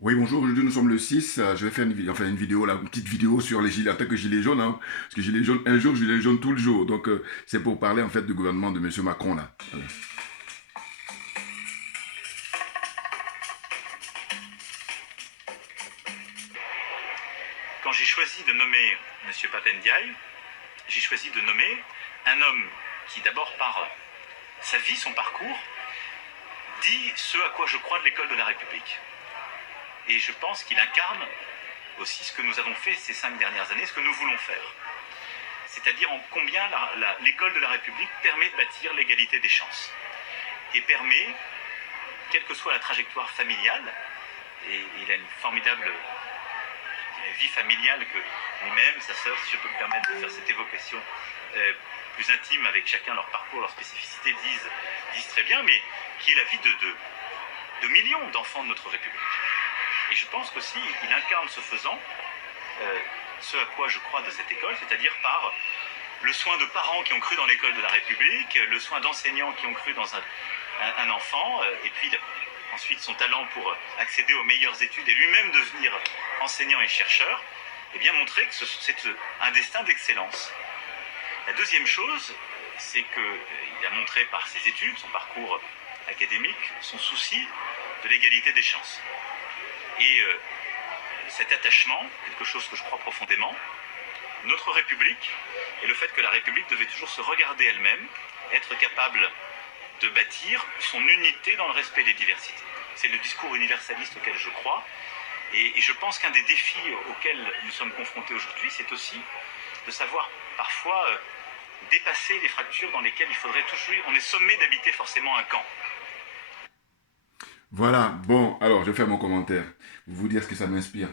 Oui, bonjour, aujourd'hui nous sommes le 6. Je vais faire une vidéo, là, une petite vidéo sur les gilets, en tant que gilet jaune, hein, parce que gilet jaune un jour, gilet jaune tout le jour. Donc c'est pour parler en fait du gouvernement de Monsieur Macron là. Voilà. Quand j'ai choisi de nommer M. Papendiaï, j'ai choisi de nommer un homme qui, d'abord par sa vie, son parcours, dit ce à quoi je crois de l'école de la République. Et je pense qu'il incarne aussi ce que nous avons fait ces 5 dernières années, ce que nous voulons faire. C'est-à-dire en combien l'école de la République permet de bâtir l'égalité des chances. Et permet, quelle que soit la trajectoire familiale, et il a une formidable vie familiale que lui-même, sa sœur, si je peux me permettre de faire cette évocation plus intime avec chacun leur parcours, leur spécificité, disent très bien, mais qui est la vie de millions d'enfants de notre République. Et je pense qu'aussi, il incarne ce faisant ce à quoi je crois de cette école, c'est-à-dire par le soin de parents qui ont cru dans l'école de la République, le soin d'enseignants qui ont cru dans un enfant, et puis ensuite son talent pour accéder aux meilleures études et lui-même devenir enseignant et chercheur, et bien montrer que c'est un destin d'excellence. La deuxième chose, c'est qu'il a montré par ses études, son parcours académique, son souci de l'égalité des chances. Et cet attachement, quelque chose que je crois profondément, notre République, et le fait que la République devait toujours se regarder elle-même, être capable de bâtir son unité dans le respect des diversités. C'est le discours universaliste auquel je crois, et je pense qu'un des défis auxquels nous sommes confrontés aujourd'hui, c'est aussi de savoir parfois dépasser les fractures dans lesquelles il faudrait toujours... On est sommé d'habiter forcément un camp. Voilà, bon, alors je vais faire mon commentaire. Vous dire ce que ça m'inspire,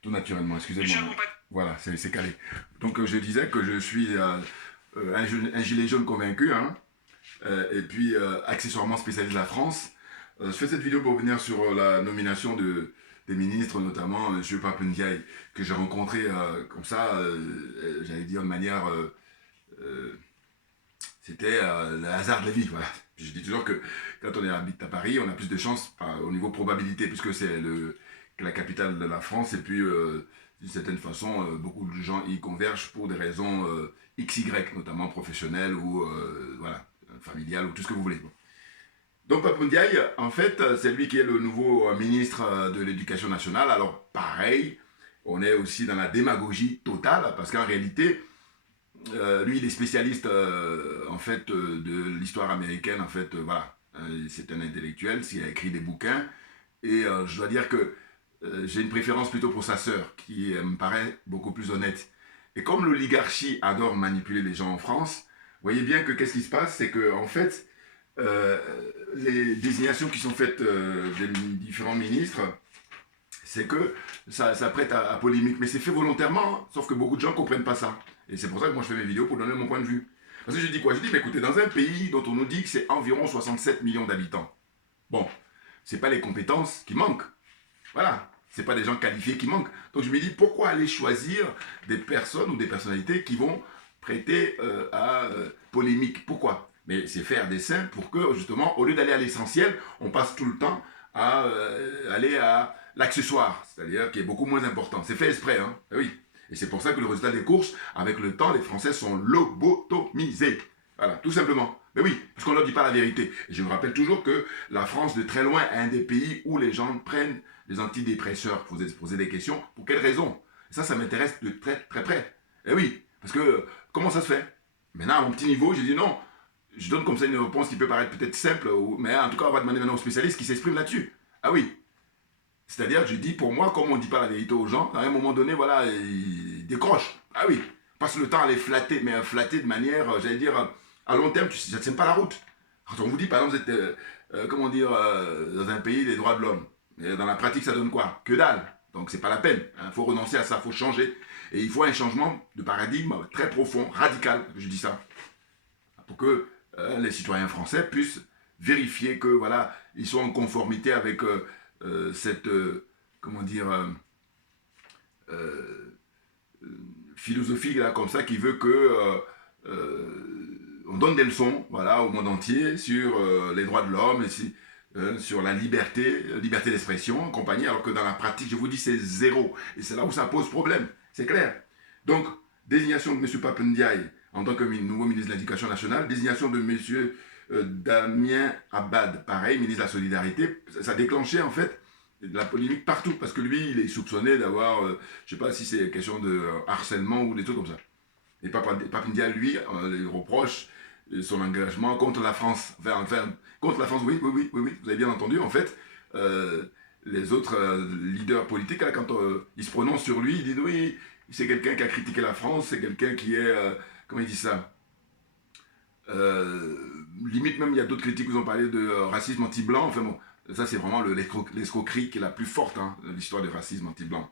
tout naturellement, excusez-moi. Voilà, c'est calé. Donc je disais que je suis un gilet jaune convaincu, hein, et puis accessoirement spécialiste de la France. Je fais cette vidéo pour revenir sur la nomination des ministres, notamment M. Papendiaï, que j'ai rencontré comme ça, j'allais dire de manière... c'était le hasard de la vie, voilà. Je dis toujours que quand on habite à Paris, on a plus de chances au niveau probabilité, puisque c'est la capitale de la France, et puis d'une certaine façon, beaucoup de gens y convergent pour des raisons XY, notamment professionnelles ou voilà, familiales, ou tout ce que vous voulez. Donc Papendiaï, en fait, c'est lui qui est le nouveau ministre de l'Éducation nationale. Alors pareil, on est aussi dans la démagogie totale, parce qu'en réalité, lui, il est spécialiste en fait de l'histoire américaine. En fait, voilà, c'est un intellectuel. Il a écrit des bouquins et je dois dire que j'ai une préférence plutôt pour sa sœur, qui me paraît beaucoup plus honnête. Et comme l'oligarchie adore manipuler les gens en France, vous voyez bien que qu'est-ce qui se passe, c'est que en fait, euh, les désignations qui sont faites des différents ministres, c'est que ça prête à polémique. Mais c'est fait volontairement, hein, sauf que beaucoup de gens ne comprennent pas ça. Et c'est pour ça que moi je fais mes vidéos pour donner mon point de vue. Parce que je dis quoi? Je dis, mais écoutez, dans un pays dont on nous dit que c'est environ 67 millions d'habitants, bon, c'est pas les compétences qui manquent. Voilà. C'est pas des gens qualifiés qui manquent. Donc je me dis, pourquoi aller choisir des personnes ou des personnalités qui vont prêter à polémique? Pourquoi? Mais c'est faire des saints pour que, justement, au lieu d'aller à l'essentiel, on passe tout le temps à aller à l'accessoire, c'est-à-dire qui est beaucoup moins important. C'est fait exprès, hein? Oui. Et c'est pour ça que le résultat des courses, avec le temps, les Français sont lobotomisés. Voilà, tout simplement. Mais oui, parce qu'on ne leur dit pas la vérité. Et je me rappelle toujours que la France, de très loin, est un des pays où les gens prennent des antidépresseurs. Il faut se poser des questions. Pour quelles raisons? Et ça m'intéresse de très très près. Et oui, parce que comment ça se fait? Maintenant, à mon petit niveau, j'ai dit non. Je donne comme ça une réponse qui peut paraître peut-être simple, mais en tout cas, on va demander maintenant aux spécialistes qui s'expriment là-dessus. Ah oui. C'est-à-dire, je dis pour moi, comme on ne dit pas la vérité aux gens, à un moment donné, voilà, ils décrochent. Ah oui. Passe le temps à les flatter, mais à flatter de manière, j'allais dire, à long terme, ça ne tient pas la route. Quand on vous dit, par exemple, vous êtes, comment dire, dans un pays des droits de l'homme, et dans la pratique, ça donne quoi? Que dalle. Donc, c'est pas la peine. Il faut renoncer à ça, il faut changer. Et il faut un changement de paradigme très profond, radical, je dis ça, pour que les citoyens français puissent vérifier que, voilà, ils sont en conformité avec cette, comment dire, euh, philosophie là, comme ça, qui veut que on donne des leçons, voilà, au monde entier sur les droits de l'homme. sur la liberté d'expression, compagnie, alors que dans la pratique, je vous dis, c'est zéro. Et c'est là où ça pose problème, c'est clair. Donc, désignation de M. Papendiaï en tant que nouveau ministre de l'Éducation nationale, désignation de M. Damien Abad, pareil, ministre de la Solidarité, ça déclenchait en fait de la polémique partout, parce que lui, il est soupçonné d'avoir, je ne sais pas si c'est question de harcèlement ou des trucs comme ça. Et Papendiaï, lui, il reproche son engagement contre la France. Enfin, contre la France, oui, vous avez bien entendu. En fait, les autres leaders politiques, là, quand ils se prononcent sur lui, ils disent oui, c'est quelqu'un qui a critiqué la France, c'est quelqu'un qui est, comment ils disent ça, limite même, il y a d'autres critiques qui ont parlé de racisme anti-blanc. Enfin bon, ça c'est vraiment l'escroquerie qui est la plus forte, hein, de l'histoire du racisme anti-blanc.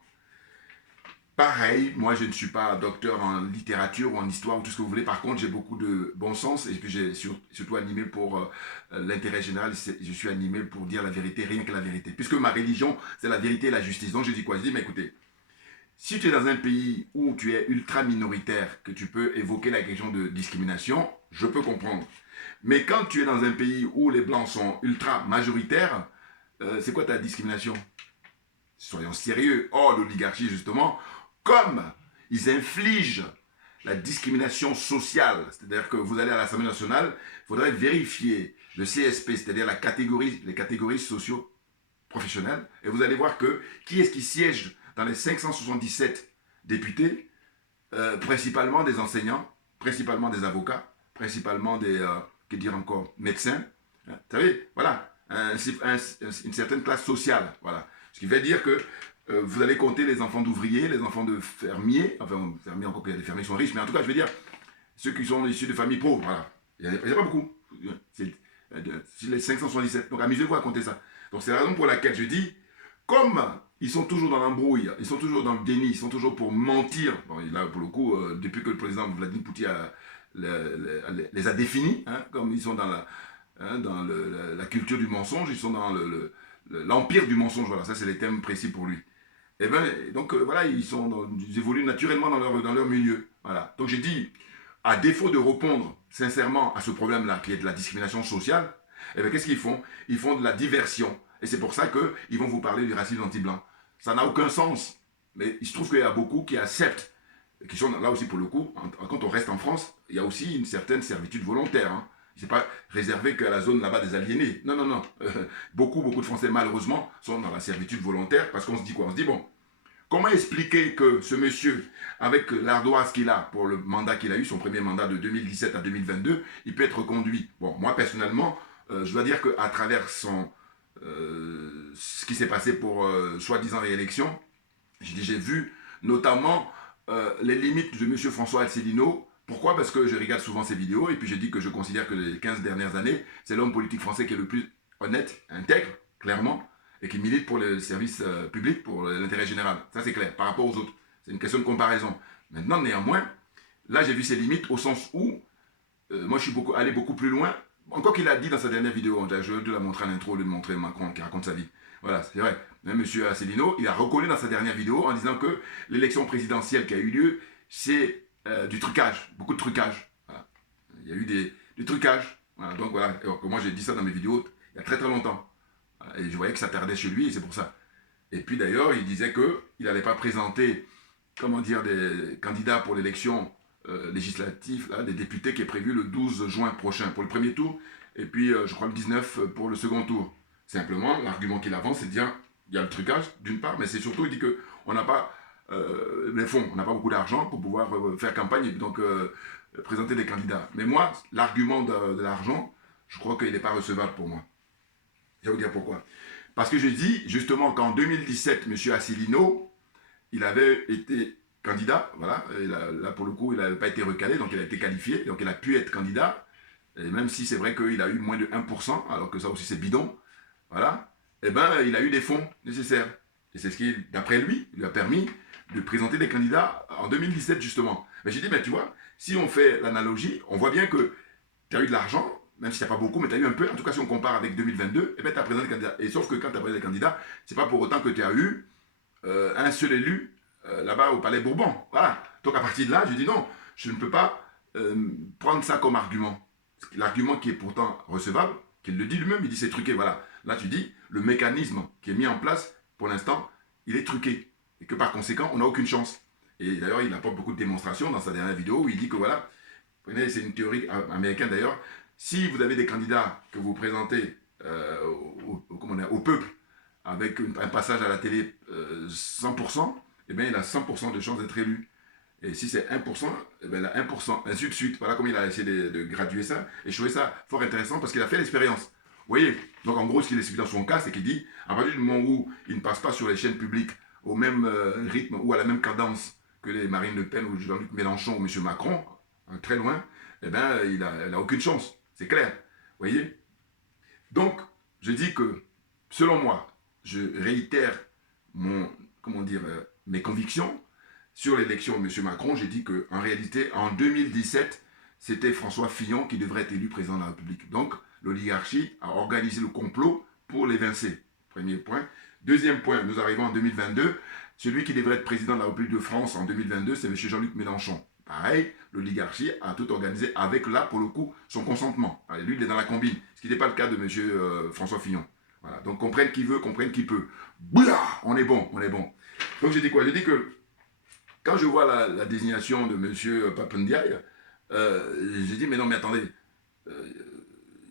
Pareil, moi je ne suis pas docteur en littérature ou en histoire ou tout ce que vous voulez. Par contre, j'ai beaucoup de bon sens et puis j'ai surtout animé pour l'intérêt général. Je suis animé pour dire la vérité, rien que la vérité. Puisque ma religion, c'est la vérité et la justice. Donc je dis quoi? Je dis, mais écoutez, si tu es dans un pays où tu es ultra minoritaire, que tu peux évoquer la question de discrimination, je peux comprendre. Mais quand tu es dans un pays où les blancs sont ultra majoritaires, c'est quoi ta discrimination? Soyons sérieux. Or, l'oligarchie, justement, comme ils infligent la discrimination sociale, c'est-à-dire que vous allez à l'Assemblée nationale, il faudrait vérifier le CSP, c'est-à-dire les catégories socio-professionnelles, et vous allez voir que qui est-ce qui siège dans les 577 députés, principalement des enseignants, principalement des avocats, principalement des, que dire encore, médecins. Vous savez, voilà, une certaine classe sociale, voilà. Ce qui veut dire que vous allez compter les enfants d'ouvriers, les enfants de fermiers, enfin, fermiers encore qu'il y a des fermiers qui sont riches, mais en tout cas, je veux dire, ceux qui sont issus de familles pauvres, voilà. Il n'y a pas beaucoup. C'est les 577. Donc, amusez-vous à compter ça. Donc, c'est la raison pour laquelle je dis, comme ils sont toujours dans l'embrouille, ils sont toujours dans le déni, ils sont toujours pour mentir. Bon, là, pour le coup, depuis que le président Vladimir Poutine les a définis, hein, comme ils sont dans la culture du mensonge, ils sont dans l'empire du mensonge. Voilà, ça, c'est les thèmes précis pour lui. Et ben, donc, voilà, ils évoluent naturellement dans leur milieu. Voilà. Donc, j'ai dit, à défaut de répondre sincèrement à ce problème-là, qui est de la discrimination sociale, eh bien, qu'est-ce qu'ils font? Ils font de la diversion. Et c'est pour ça qu'ils vont vous parler du racisme anti-blanc. Ça n'a aucun sens. Mais il se trouve qu'il y a beaucoup qui acceptent, qui sont là aussi pour le coup, quand on reste en France, il y a aussi une certaine servitude volontaire. Hein. C'est pas réservé qu'à la zone là-bas des aliénés. Non, non, non. Beaucoup de Français, malheureusement, sont dans la servitude volontaire parce qu'on se dit quoi? On se dit, bon, comment expliquer que ce monsieur, avec l'ardoise qu'il a pour le mandat qu'il a eu, son premier mandat de 2017 à 2022, il peut être reconduit? Bon, moi, personnellement, je dois dire qu'à travers ce qui s'est passé pour soi-disant réélection, j'ai vu notamment les limites de M. François Asselineau. Pourquoi? Parce que je regarde souvent ses vidéos et puis je dis que je considère que les 15 dernières années, c'est l'homme politique français qui est le plus honnête, intègre, clairement, et qui milite pour le service public, pour l'intérêt général. Ça, c'est clair, par rapport aux autres. C'est une question de comparaison. Maintenant, néanmoins, là, j'ai vu ses limites au sens où moi, je suis allé beaucoup plus loin. Encore qu'il a dit dans sa dernière vidéo, je vais la montrer à l'intro, de montrer Macron qui raconte sa vie. Voilà, c'est vrai. Même M. Asselineau, il a reconnu dans sa dernière vidéo en disant que l'élection présidentielle qui a eu lieu, c'est du trucage, beaucoup de trucage. Voilà. Il y a eu du trucage. Voilà. Donc voilà, moi j'ai dit ça dans mes vidéos il y a très très longtemps. Voilà. Et je voyais que ça tardait chez lui et c'est pour ça. Et puis d'ailleurs, il disait qu'il n'allait pas présenter, comment dire, des candidats pour l'élection législative, là, des députés qui est prévu le 12 juin prochain pour le premier tour, et puis je crois le 19 pour le second tour. Simplement, l'argument qu'il avance, c'est de dire, il y a le trucage d'une part, mais c'est surtout, il dit qu'on n'a pas les fonds, on n'a pas beaucoup d'argent pour pouvoir faire campagne et donc présenter des candidats. Mais moi, l'argument de l'argent, je crois qu'il n'est pas recevable pour moi. Je vais vous dire pourquoi. Parce que je dis justement qu'en 2017, M. Asselineau, il avait été candidat, voilà, et là pour le coup, il n'avait pas été recalé, donc il a été qualifié, donc il a pu être candidat, et même si c'est vrai qu'il a eu moins de 1%, alors que ça aussi c'est bidon, voilà, et ben il a eu des fonds nécessaires. Et c'est ce qui, d'après lui a permis de présenter des candidats en 2017 justement. Mais j'ai dit, mais tu vois, si on fait l'analogie, on voit bien que tu as eu de l'argent, même si tu n'as pas beaucoup, mais tu as eu un peu, en tout cas si on compare avec 2022, et bien tu as présenté des candidats. Et sauf que quand tu as présenté des candidats, c'est pas pour autant que tu as eu un seul élu là-bas au Palais Bourbon. Voilà. Donc à partir de là, je dis non, je ne peux pas prendre ça comme argument. L'argument qui est pourtant recevable, qu'il le dit lui-même, il dit c'est truqué, voilà. Là, tu dis, le mécanisme qui est mis en place, pour l'instant, il est truqué. Et que par conséquent, on n'a aucune chance. Et d'ailleurs, il apporte beaucoup de démonstrations dans sa dernière vidéo où il dit que voilà, c'est une théorie américaine d'ailleurs, si vous avez des candidats que vous présentez au peuple avec un passage à la télé 100%, eh bien, il a 100% de chances d'être élu. Et si c'est 1%, eh bien, il a 1%, ainsi de suite. Voilà comment il a essayé de graduer ça. Et je trouvais ça fort intéressant parce qu'il a fait l'expérience. Vous voyez, donc en gros, ce qu'il explique dans son cas, c'est qu'il dit, à partir du moment où il ne passe pas sur les chaînes publiques au même rythme ou à la même cadence que les Marine Le Pen ou Jean-Luc Mélenchon ou M. Macron, hein, très loin, eh bien, il n'a aucune chance. C'est clair. Vous voyez? Donc, je dis que, selon moi, je réitère mes convictions sur l'élection de M. Macron. J'ai dit qu'en réalité, en 2017, c'était François Fillon qui devrait être élu président de la République. Donc, l'oligarchie a organisé le complot pour l'évincer. Premier point. Deuxième point, nous arrivons en 2022. Celui qui devrait être président de la République de France en 2022, c'est M. Jean-Luc Mélenchon. Pareil, l'oligarchie a tout organisé avec, là, pour le coup, son consentement. Allez, lui, il est dans la combine. Ce qui n'est pas le cas de M. François Fillon. Voilà. Donc, comprenne qui veut, comprenne qui peut. Boulah, on est bon, on est bon. Donc, j'ai dit quoi? J'ai dit que quand je vois la désignation de M. Papendiaï, j'ai dit, mais non, mais attendez,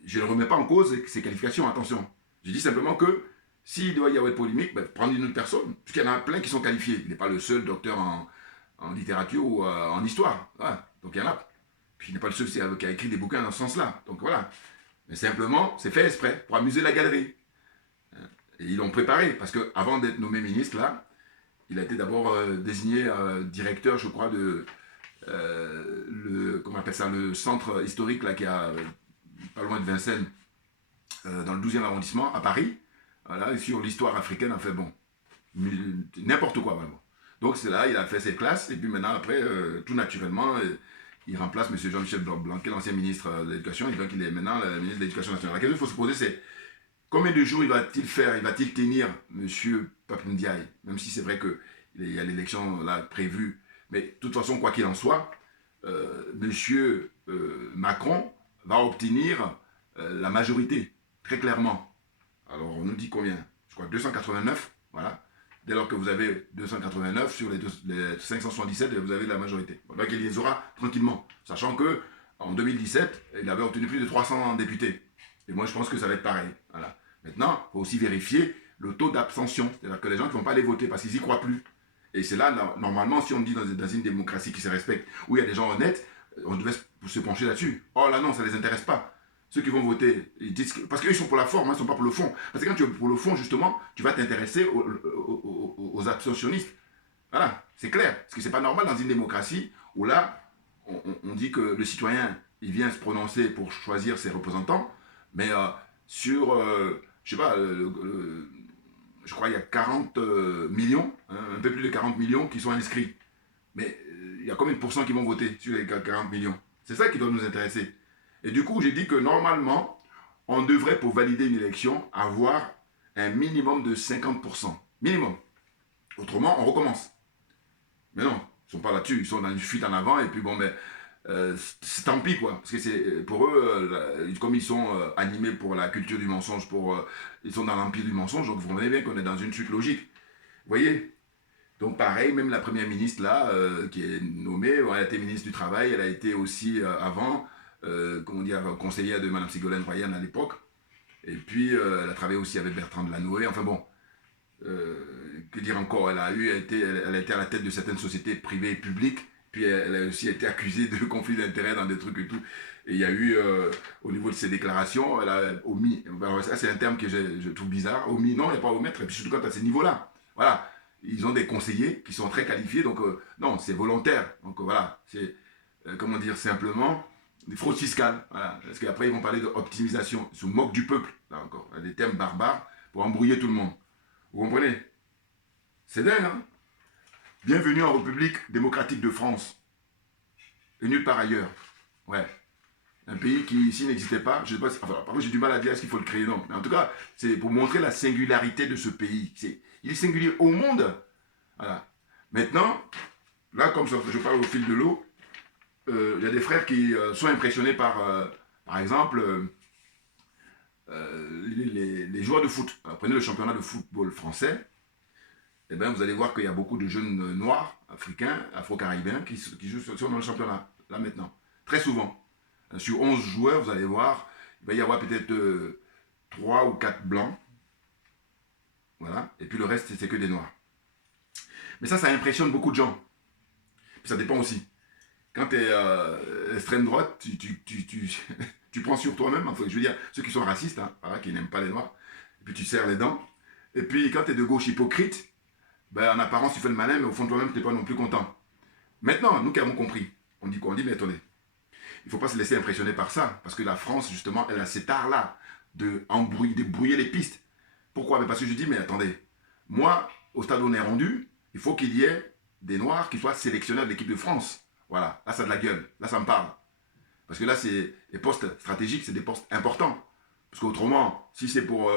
je ne remets pas en cause ses qualifications, attention. Je dis simplement que s'il doit y avoir une polémique, ben, prendre une autre personne, puisqu'il y en a plein qui sont qualifiés. Il n'est pas le seul docteur en littérature ou en histoire. Voilà. Donc il y en a. Puis il n'est pas le seul qui a écrit des bouquins dans ce sens-là. Donc voilà. Mais simplement, c'est fait exprès, pour amuser la galerie. Et ils l'ont préparé, parce qu'avant d'être nommé ministre, là, il a été d'abord désigné directeur, je crois, de comment on appelle ça, le centre historique là, qui est pas loin de Vincennes, dans le 12e arrondissement, à Paris. Voilà, sur l'histoire africaine, en fait, bon, n'importe quoi, vraiment. Donc c'est là, il a fait ses classes, et puis maintenant, après, tout naturellement, il remplace M. Jean-Michel Blanquer, l'ancien ministre de l'Éducation, et donc il est maintenant le ministre de l'Éducation nationale. La question qu'il faut se poser, c'est combien de jours il va-t-il faire, il va-t-il tenir M. Papendiaï, même si c'est vrai qu'il y a l'élection là prévue, mais de toute façon, quoi qu'il en soit, M. Macron va obtenir la majorité, très clairement. Alors, on nous dit combien? Je crois 289, voilà. Dès lors que vous avez 289 sur les 577, vous avez la majorité. Donc, il les aura tranquillement. Sachant que en 2017, il avait obtenu plus de 300 députés. Et moi, je pense que ça va être pareil. Voilà. Maintenant, il faut aussi vérifier le taux d'abstention. C'est-à-dire que les gens ne vont pas aller voter parce qu'ils n'y croient plus. Et c'est là, normalement, si on dit dans une démocratie qui se respecte, où il y a des gens honnêtes, on devait se pencher là-dessus. Oh là non, ça ne les intéresse pas. Ceux qui vont voter, ils disent parce qu'ils sont pour la forme, ils ne sont pas pour le fond. Parce que quand tu es pour le fond, justement, tu vas t'intéresser aux abstentionnistes. Voilà, c'est clair. Parce que ce n'est pas normal dans une démocratie où là, on dit que le citoyen, il vient se prononcer pour choisir ses représentants, mais sur, je ne sais pas, je crois qu'il y a 40 millions, hein, un peu plus de 40 millions qui sont inscrits. Mais il y a combien de pourcents qui vont voter sur les 40 millions? C'est ça qui doit nous intéresser. Et du coup, j'ai dit que normalement, on devrait, pour valider une élection, avoir un minimum de 50%. Minimum. Autrement, on recommence. Mais non, ils ne sont pas là-dessus. Ils sont dans une fuite en avant. Et puis bon, mais tant pis, quoi. Parce que c'est pour eux, comme ils sont animés pour la culture du mensonge, ils sont dans l'empire du mensonge, donc vous comprenez bien qu'on est dans une suite logique. Vous voyez? Donc pareil, même la première ministre là, qui est nommée, elle a été ministre du Travail, elle a été aussi avant... comment dire, conseillère de Mme Ségolène Royal à l'époque. Et puis, elle a travaillé aussi avec Bertrand Delanoë. Enfin bon, que dire encore, elle a été à la tête de certaines sociétés privées et publiques. Puis, elle a aussi été accusée de conflit d'intérêts dans des trucs et tout. Et il y a eu, au niveau de ses déclarations, elle a omis. Alors, ça, c'est un terme que je trouve bizarre. Omis, non, il n'y a pas à omettre. Et puis, surtout quand à ces niveaux-là. Voilà. Ils ont des conseillers qui sont très qualifiés. Donc, non, c'est volontaire. Donc, voilà. C'est, comment dire, simplement... des fraudes fiscales, voilà. Parce qu'après ils vont parler d'optimisation, ils se moquent du peuple, là encore, des termes barbares pour embrouiller tout le monde. Vous comprenez? C'est dingue, hein? Bienvenue en République démocratique de France, et nulle part ailleurs. Ouais. Un pays qui ici n'existait pas, je sais pas, enfin, par contre j'ai du mal à dire est-ce qu'il faut le créer, non. Mais en tout cas, c'est pour montrer la singularité de ce pays. Il est singulier au monde. Voilà. Maintenant, là comme je parle au fil de l'eau, il y a des frères qui sont impressionnés par exemple, les joueurs de foot. Alors, prenez le championnat de football français, eh ben, vous allez voir qu'il y a beaucoup de jeunes noirs, africains, afro-caribéens qui jouent dans le championnat, là maintenant. Très souvent. Sur 11 joueurs, vous allez voir, il va y avoir peut-être 3 ou 4 blancs. Voilà. Et puis le reste, c'est que des noirs. Mais ça impressionne beaucoup de gens. Puis ça dépend aussi. Quand tu es extrême droite, tu prends sur toi-même. Enfin, je veux dire, ceux qui sont racistes, hein, voilà, qui n'aiment pas les noirs. Et puis tu serres les dents. Et puis quand tu es de gauche hypocrite, ben, en apparence, tu fais le malin, mais au fond de toi-même, tu n'es pas non plus content. Maintenant, nous qui avons compris, on dit quoi? On dit, mais attendez, il ne faut pas se laisser impressionner par ça. Parce que la France, justement, elle a cet art-là de brouiller les pistes. Pourquoi? Mais parce que je dis, mais attendez, moi, au stade où on est rendu, il faut qu'il y ait des Noirs qui soient sélectionnés de l'équipe de France. Voilà, là, ça a de la gueule. Là, ça me parle. Parce que là, c'est les postes stratégiques, c'est des postes importants. Parce qu'autrement, si c'est pour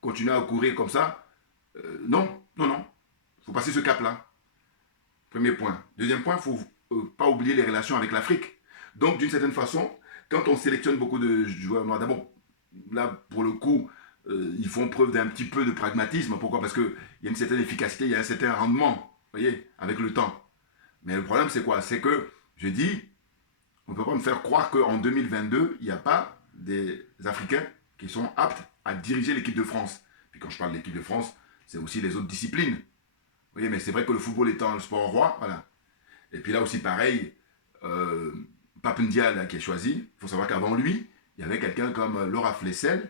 continuer à courir comme ça, non. Il faut passer ce cap-là. Premier point. Deuxième point, il ne faut pas oublier les relations avec l'Afrique. Donc, d'une certaine façon, quand on sélectionne beaucoup de joueurs noirs, d'abord, là, pour le coup, ils font preuve d'un petit peu de pragmatisme. Pourquoi? Parce qu'il y a une certaine efficacité, il y a un certain rendement, vous voyez, avec le temps. Mais le problème, c'est quoi? C'est que, je dis, on ne peut pas me faire croire qu'en 2022, il n'y a pas des Africains qui sont aptes à diriger l'équipe de France. Puis quand je parle de l'équipe de France, c'est aussi les autres disciplines. Vous voyez, mais c'est vrai que le football étant le sport roi, voilà. Et puis là aussi, pareil, Pape Ndiaye là, qui est choisi, il faut savoir qu'avant lui, il y avait quelqu'un comme Laura Flessel,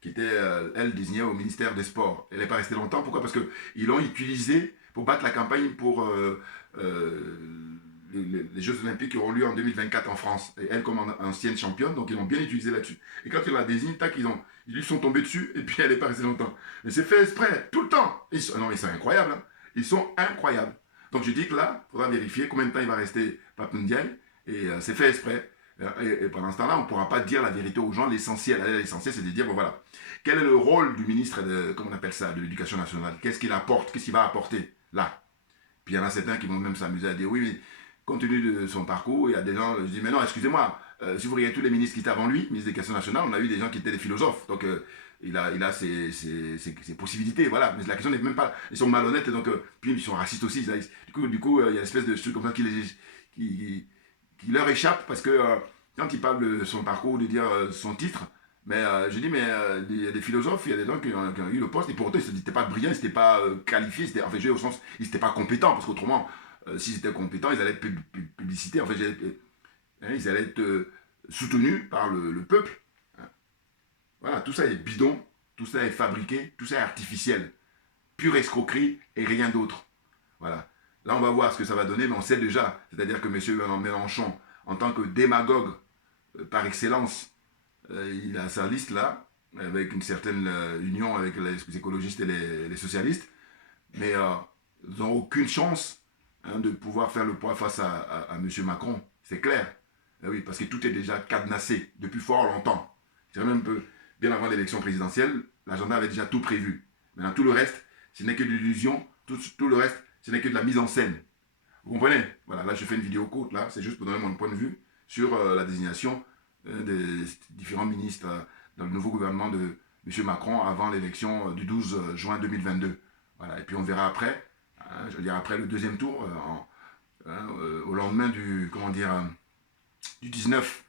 qui était, elle, désignée au ministère des Sports. Elle n'est pas restée longtemps. Pourquoi? Parce qu'ils l'ont utilisée pour battre la campagne pour les Jeux Olympiques qui auront lieu en 2024 en France. Et elle, comme ancienne championne, donc ils l'ont bien utilisée là-dessus. Et quand ils la désignent, tac, ils lui sont tombés dessus, et puis elle n'est pas restée longtemps. Mais c'est fait exprès, tout le temps. Non, mais c'est incroyable. Hein. Ils sont incroyables. Donc je dis que là, il faudra vérifier combien de temps il va rester Pape Ndiaye, et c'est fait exprès. Et pendant ce temps-là, on ne pourra pas dire la vérité aux gens. L'essentiel, c'est de dire, bon voilà, quel est le rôle du ministre de, comment on appelle ça, de l'Éducation nationale? Qu'est-ce qu'il apporte? Qu'est-ce qu'il va apporter là? Puis il y en a certains qui vont même s'amuser à dire, oui, mais compte tenu de son parcours, il y a des gens, je dis, mais non, excusez-moi, si vous regardez tous les ministres qui étaient avant lui, ministre de l'Éducation nationale, on a eu des gens qui étaient des philosophes. Donc il a ses possibilités, voilà. Mais la question n'est même pas, ils sont malhonnêtes, donc, puis ils sont racistes aussi. Du coup, il y a une espèce de truc comme ça qui leur échappe, parce que quand il parle de son parcours, de dire son titre, mais je dis, mais il y a des philosophes, il y a des gens qui ont eu le poste, et pour autant, ils n'étaient pas brillants, ils n'étaient pas qualifiés, en fait, au sens, ils n'étaient pas compétents, parce qu'autrement, s'ils étaient compétents, ils allaient être publicités, en fait, ils allaient être soutenus par le peuple. Hein. Voilà, tout ça est bidon, tout ça est fabriqué, tout ça est artificiel. Pure escroquerie et rien d'autre. Voilà. Là, on va voir ce que ça va donner, mais on sait déjà, c'est-à-dire que M. Mélenchon, en tant que démagogue par excellence, il a sa liste là, avec une certaine union avec les écologistes et les socialistes, mais ils n'ont aucune chance de pouvoir faire le poids face à M. Macron, c'est clair. Oui, parce que tout est déjà cadenassé depuis fort longtemps. C'est même un peu, bien avant l'élection présidentielle, l'agenda avait déjà tout prévu. Maintenant, tout le reste, ce n'est que de l'illusion, tout le reste, ce n'est que de la mise en scène. Vous comprenez? Voilà, là je fais une vidéo courte, là, c'est juste pour donner mon point de vue sur la désignation des différents ministres dans le nouveau gouvernement de M. Macron avant l'élection du 12 juin 2022. Voilà, et puis on verra après, je veux dire après le deuxième tour, au lendemain du, du 19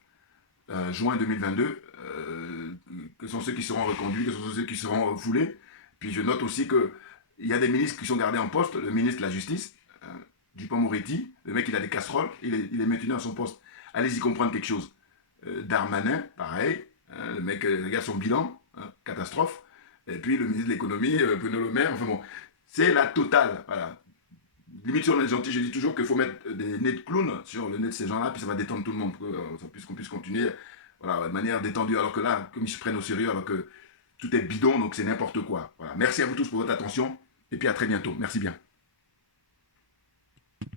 juin 2022, que sont ceux qui seront reconduits, que sont ceux qui seront foulés. Puis je note aussi qu'il y a des ministres qui sont gardés en poste, le ministre de la Justice, Dupond-Moretti, le mec il a des casseroles, il est maintenu à son poste. Allez-y comprendre quelque chose. Darmanin, pareil, le mec regarde son bilan, catastrophe. Et puis le ministre de l'économie, Bruno Le Maire, enfin bon, c'est la totale, voilà. Limite si on est gentil, je dis toujours qu'il faut mettre des nez de clown sur le nez de ces gens-là, puis ça va détendre tout le monde, qu'on puisse continuer voilà, de manière détendue, alors que là, comme ils se prennent au sérieux, alors que tout est bidon, donc c'est n'importe quoi. Voilà. Merci à vous tous pour votre attention, et puis à très bientôt. Merci bien.